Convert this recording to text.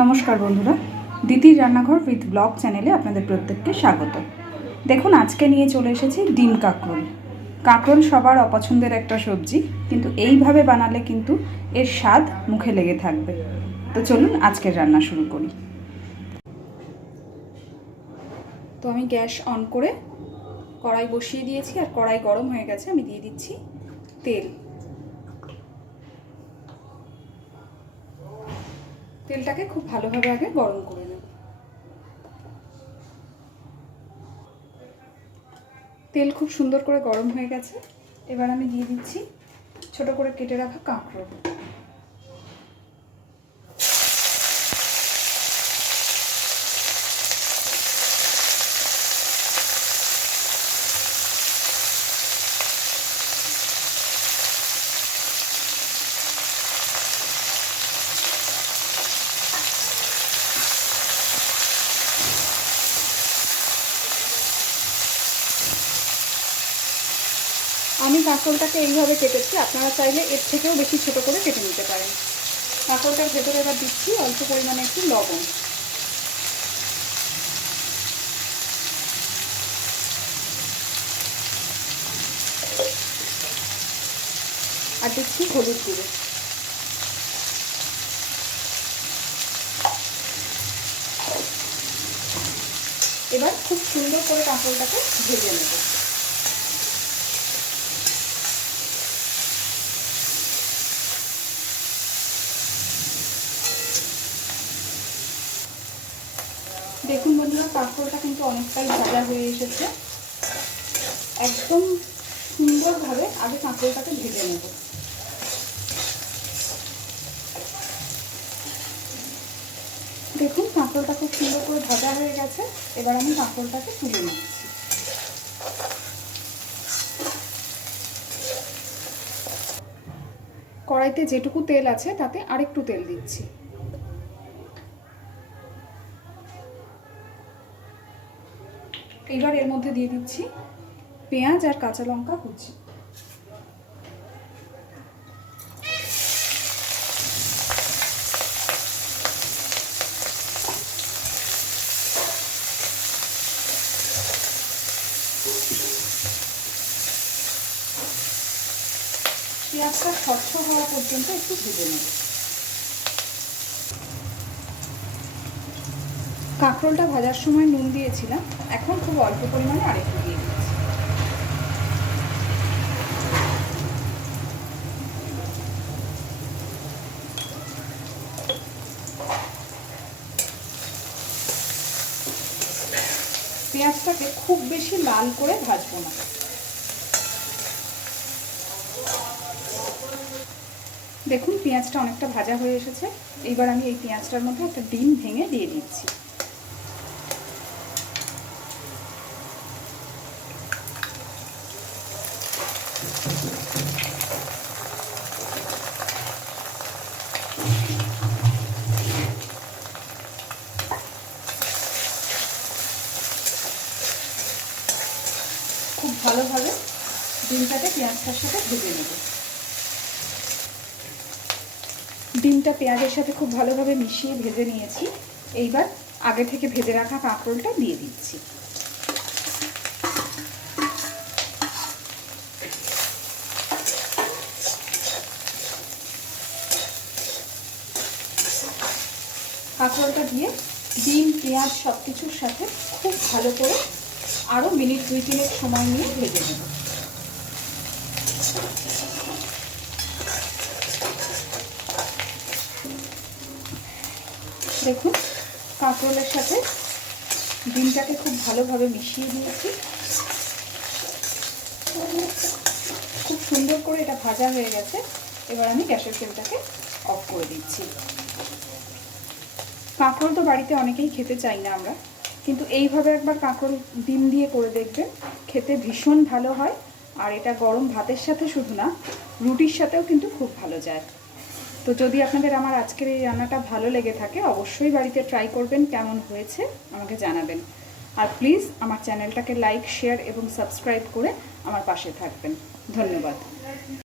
নমস্কার বন্ধুরা, দিদির রান্নাঘর উইথ ব্লগ চ্যানেলে আপনাদের প্রত্যেককে স্বাগত। দেখুন, আজকে নিয়ে চলে এসেছি ডিম কাঁকরোল। কাঁকরোল সবার অপছন্দের একটা সবজি, কিন্তু এইভাবে বানালে কিন্তু এর স্বাদ মুখে লেগে থাকবে। তো চলুন আজকের রান্না শুরু করি। তো আমি গ্যাস অন করে কড়াই বসিয়ে দিয়েছি, আর কড়াই গরম হয়ে গেছে। আমি দিয়ে দিচ্ছি তেল। তেলটাকে খুব ভালোভাবে আগে গরম করে নেব। তেল খুব সুন্দর করে গরম হয়ে গেছে। এবার আমি দিয়ে দিচ্ছি ছোট করে কেটে রাখা কাঁকরোল। আমি কাঁকরোলটাকে এইভাবে কেটেছি, আপনারা চাইলে এর থেকেও বেশি ছোট করে কেটে নিতে পারেন। কাঁকরোলটার ভেতরে এবার দিচ্ছি অল্প পরিমাণে একটু লবণ, আর দিচ্ছি হলুদ গুঁড়ো। এবার খুব সুন্দর করে কাঁকরোলটাকে ভেজে নেব। দেখুন বন্ধুরা, কাঁকরোলটা কিন্তু অনেকটাই ভাজা হয়ে এসেছে। একদম সুন্দরভাবে আগে কাঁকরোলটাকে ভেজে নেব। দেখুন, কাঁকরোলটা খুব সুন্দর করে ভাজা হয়ে গেছে। এবার আমি কাঁকরোলটাকে তুলে নিচ্ছি। কড়াইতে যেটুকু তেল আছে তাতে আরেকটু তেল দিচ্ছি। এবার এর মধ্যে দিয়ে দিচ্ছি পেঁয়াজ আর কাঁচা লঙ্কা কুচি। পেঁয়াজটা স্বচ্ছ হওয়া পর্যন্ত একটু ভেজে নেব। কাঁকরোলটা ভাজার সময় নুন দিয়েছিলাম, এখন খুব অল্প পরিমাণে আরেকটু দিয়ে দিচ্ছি। পেঁয়াজটাকে খুব বেশি লাল করে ভাজবো না। দেখুন, পেঁয়াজটা অনেকটা ভাজা হয়ে এসেছে। এইবার আমি এই পেঁয়াজটার মধ্যে একটা ডিম ভেঙে দিয়ে দিচ্ছি। খুব ভালোভাবে ডিমটাকে পেঁয়াজটার সাথে ভেজে নেব। ডিমটা পেঁয়াজের সাথে খুব ভালোভাবে মিশিয়ে ভেজে নিয়েছি। এইবার আগে থেকে ভেজে রাখা কাঁকরোলটা দিয়ে দিচ্ছি। কাঁকরোলটা দিয়ে ডিম পেঁয়াজ সব কিছুর সাথে খুব ভালো করে আরও মিনিট 2-3 সময় নিয়ে ভেজে নেব। দেখুন, কাঁকরোলের সাথে ডিমটাকে খুব ভালোভাবে মিশিয়ে দিয়েছি। খুব সুন্দর করে এটা ভাজা হয়ে গেছে। এবার আমি গ্যাসের ফ্লেমটাকে অফ করে দিচ্ছি। কাঁকরোল তো বাড়িতে অনেকেই খেতে চাই না আমরা, কিন্তু এইভাবে একবার কাঁকরোল ডিম দিয়ে করে দেখবেন, খেতে ভীষণ ভালো হয়। আর এটা গরম ভাতের সাথে শুধু না, রুটির সাথেও কিন্তু খুব ভালো যায়। তো যদি আপনাদের আমার আজকের এই রান্নাটা ভালো লেগে থাকে, অবশ্যই বাড়িতে ট্রাই করবেন। কেমন হয়েছে আমাকে জানাবেন। আর প্লিজ আমার চ্যানেলটাকে লাইক, শেয়ার এবং সাবস্ক্রাইব করে আমার পাশে থাকবেন। ধন্যবাদ।